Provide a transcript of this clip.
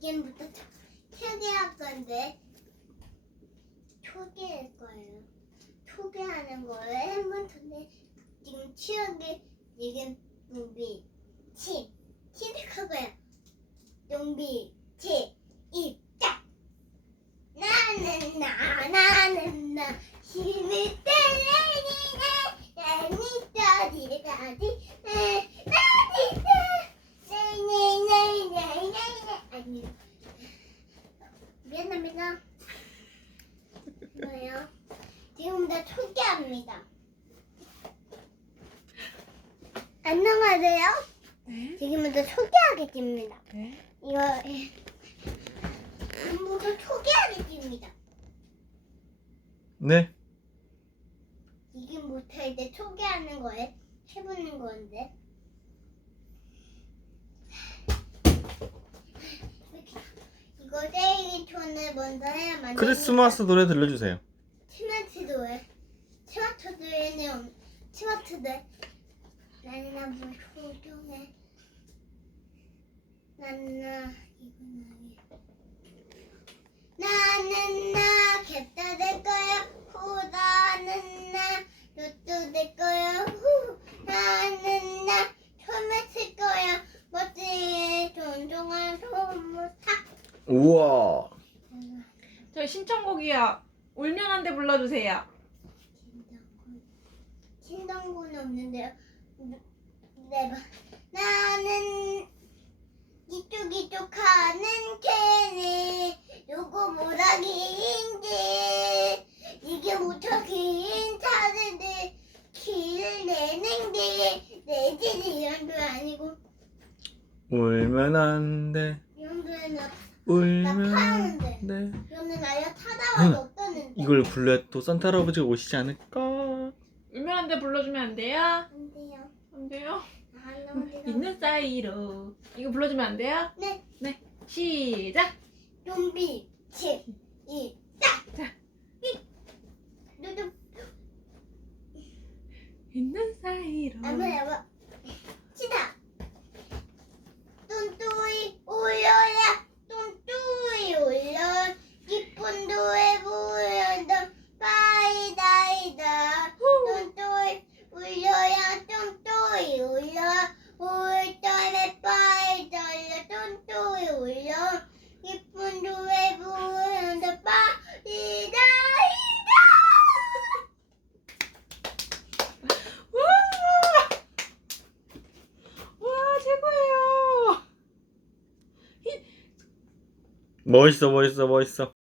지금부터 초기할 건데 초기할 거예요. 초기하는 거예요. 전에 지금 치우기 지금 용비 치 시작하고요. 용비 치 입장 나는 나 나는 나 힘을 나니 따디 따디 나니 네네네네네네 아니 미안합니다. 뭐요? 지금부터 초기합니다. 안녕하세요. 네. 지금부터 초기하겠습니다. 네. 이거 예. 지금부터 초기하겠습니다. 네. 지금부터 이제 초기하는 거에 해보는 건데. 떼기 전에 먼저 해야만. 크리스마스 노래 들려주세요. 스마트도에 스마트도에는 없- 스마트도에 나는 나뭐 소중해 나는 나 이건 아니야 나는 나 캡타 될 거야 후다는 나 로또 될 거야 후 나는 나 처음에 쓸 거야 멋지게 존중한 소모탁 우와. 저희 신청곡이요. 울면 안 돼 불러주세요. 신당고는 없는데요. 네, 봐. 나는 이쪽 이쪽 하는 개네 요거 모라기인지 이게 모터기인 차들들 길을 내는 게내 집이 연도 아니고 울면 안 돼. 연도에는 울면 파는데. 나야 타다와도 응. 없었는데 이걸 불러야 또 산타 할아버지가 오시지 않을까? 울면 안돼 불러주면 안 돼요? 안 돼요. 안 돼요? 아, 할아버지가 있는 사이로 이거 불러주면 안 돼요? 네. 시작. 좀비 이딱 자. 누구 있는 사이로. 한번 해봐 치다 뚠뚜이 울려라 뚠뚜이 울려 기쁜 도에 보여도 빠이다이다 뚠뚜이 울려야 뚠뚜이 울려 울 때에 빠이다이다 뚠뚜이 울려 기쁜 도에 보여도 빠이다이다 와! 와 최고예요. 멋있어, 멋있어, 멋있어.